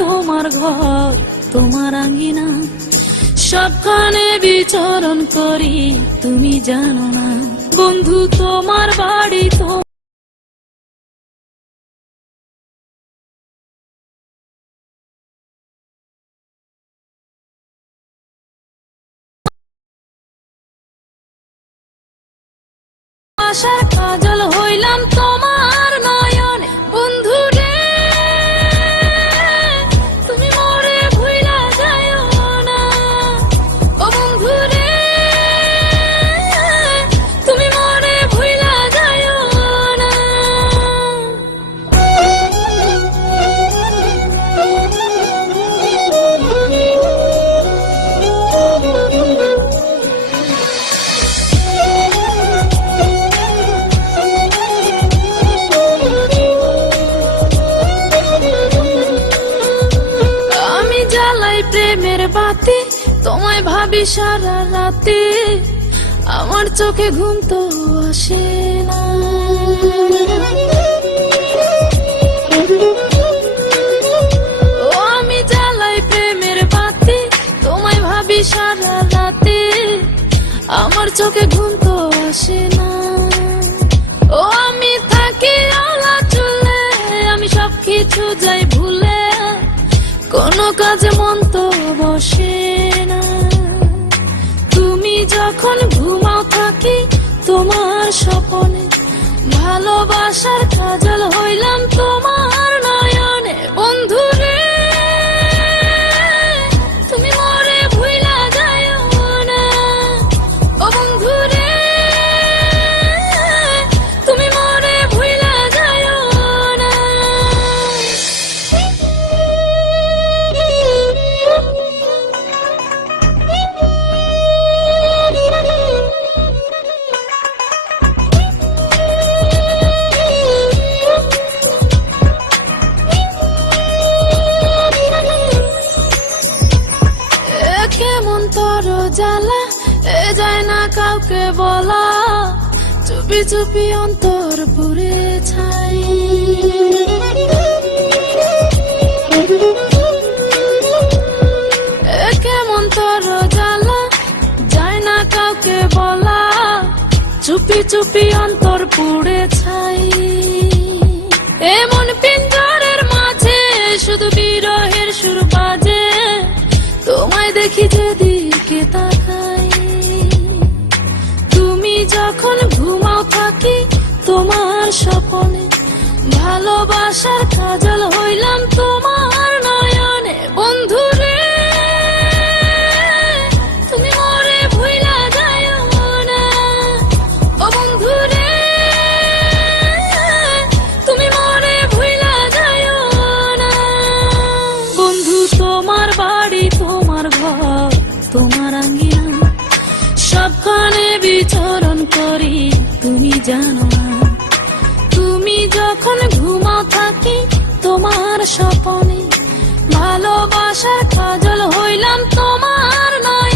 তোমার ঘর তোমার আঙ্গিনা, সবখানে বিচরণ করি তুমি জানো না। বন্ধু তোমার বাড়ি আশার কাজল হইলাম তোমার নয়নে। বন্ধু রে তুমি মরে ভুইলা যাইও না, ও বন্ধু রে তুমি মরে ভুইলা যাইও না। প্রেমের বাতি তোমায় ভাবি সারা রাতে, আমার চোখে ঘুম তো আসে না। ও আমি জ্বালাই প্রেমের বাতি তোমায় ভাবি সারা রাতে, আমার চোখে ঘুম তো আসে না। ও আমি থাকি আলা চুলে, আমি সবকিছু যাই ভুলে, কোনো কাজে মন তো বসে না। তুমি যখন ঘুমাও থাকি তোমার স্বপনে, ভালোবাসার কাজল হইলাম তোমার নয়নে। বন্ধু রে তুমি মরে ভুইলা যাইও না, ও বন্ধু রে তুমি মরে ভুইলা যাইও না। কেমন তোর জ্বালা এ যায় না কাউকে বলা, চুপি চুপি অন্তর পুড়ে ছাই। কেমন তোর জ্বালা যায় না কাউকে বলা, চুপি চুপি অন্তর পুড়ে ছাই। এমন পিঞ্জরের মাঝে শুধু বিরহের সুর বাজে, তোমায় দেখি যেদিকে তাকাই। তুমি যখন ঘুমাও থাকি তোমার স্বপনে, ভালোবাসার কাজল হইলাম তোমার নয়নে। বন্ধু রে তুমি মরে ভুইলা যাইও না, ও বন্ধু রে তুমি মরে ভুইলা যাইও না। বন্ধু তোমার বাড়ি তোমার ঘর তোমার আঙ্গিনা, সবখানে বিচরণ করি তুমি জানো না। তুমি যখন ঘুমাও থাকি তোমার স্বপনে, ভালোবাসার কাজল হইলাম তোমার নয়।